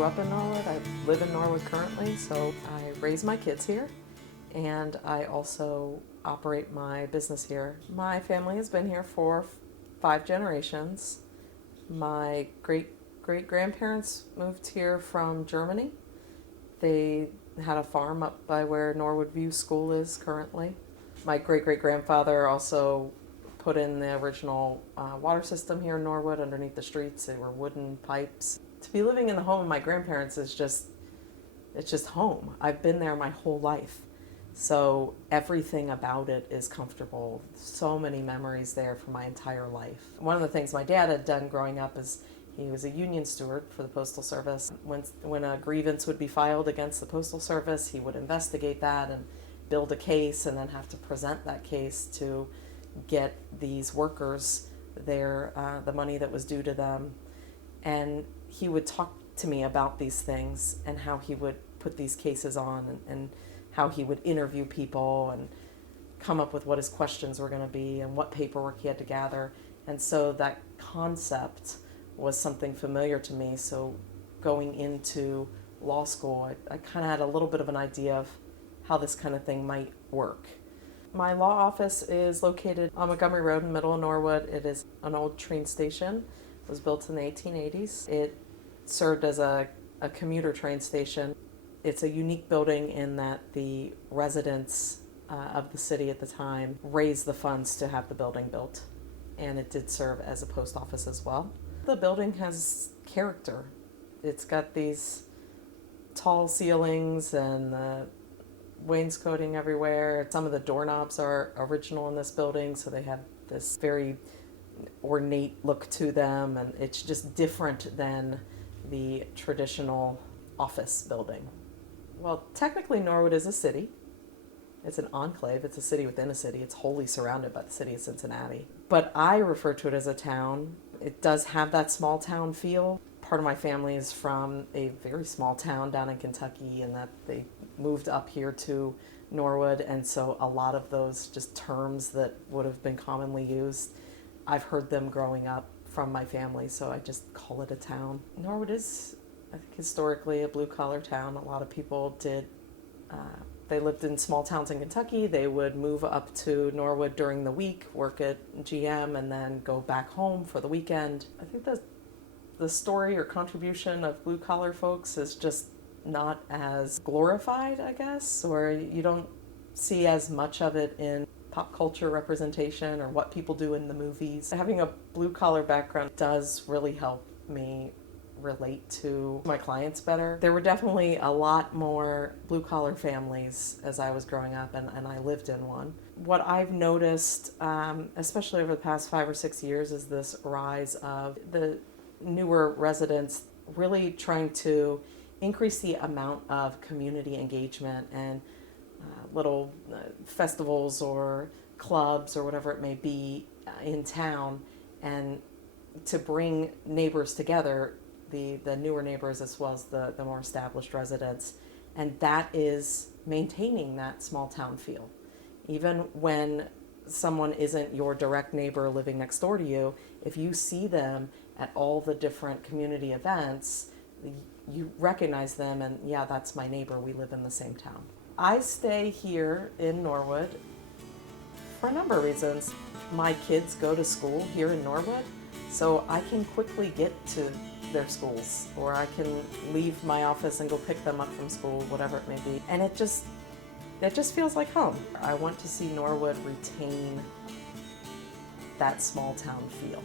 grew up in Norwood. I live in Norwood currently, so I raise my kids here, and I also operate my business here. My family has been here for 5 generations. My great-great-grandparents moved here from Germany. They had a farm up by where Norwood View School is currently. My great-great-grandfather also put in the original water system here in Norwood underneath the streets. They were wooden pipes. To be living in the home of my grandparents is it's just home. I've been there my whole life. So everything about it is comfortable. So many memories there for my entire life. One of the things my dad had done growing up is he was a union steward for the Postal Service. When a grievance would be filed against the Postal Service, he would investigate that and build a case and then have to present that case to get these workers the money that was due to them. And he would talk to me about these things and how he would put these cases on and how he would interview people and come up with what his questions were going to be and what paperwork he had to gather. And so that concept was something familiar to me. So going into law school, I kind of had a little bit of an idea of how this kind of thing might work. My law office is located on Montgomery Road in the middle of Norwood. It is an old train station. It was built in the 1880s. It served as a commuter train station. It's a unique building in that the residents of the city at the time raised the funds to have the building built, and it did serve as a post office as well. The building has character. It's got these tall ceilings and wainscoting everywhere. Some of the doorknobs are original in this building, so they have this very ornate look to them, and it's just different than the traditional office building. Well, technically Norwood is a city. It's an enclave. It's a city within a city. It's wholly surrounded by the city of Cincinnati. But I refer to it as a town. It does have that small town feel. Part of my family is from a very small town down in Kentucky, and that they moved up here to Norwood, and so a lot of those just terms that would have been commonly used, I've heard them growing up from my family, so I just call it a town. Norwood is, I think, historically a blue-collar town. A lot of people they lived in small towns in Kentucky. They would move up to Norwood during the week, work at GM, and then go back home for the weekend. I think the story or contribution of blue-collar folks is just not as glorified, I guess, or you don't see as much of it in pop culture representation or what people do in the movies. Having a blue-collar background does really help me relate to my clients better. There were definitely a lot more blue-collar families as I was growing up, and I lived in one. What I've noticed, especially over the past 5 or 6 years, is this rise of the newer residents really trying to increase the amount of community engagement and little festivals or clubs or whatever it may be in town, and to bring neighbors together, the newer neighbors as well as the more established residents. And that is maintaining that small town feel. Even when someone isn't your direct neighbor living next door to you, if you see them at all the different community events, you recognize them and, yeah, that's my neighbor, we live in the same town. I stay here in Norwood for a number of reasons. My kids go to school here in Norwood, so I can quickly get to their schools, or I can leave my office and go pick them up from school, whatever it may be. And it just feels like home. I want to see Norwood retain that small town feel.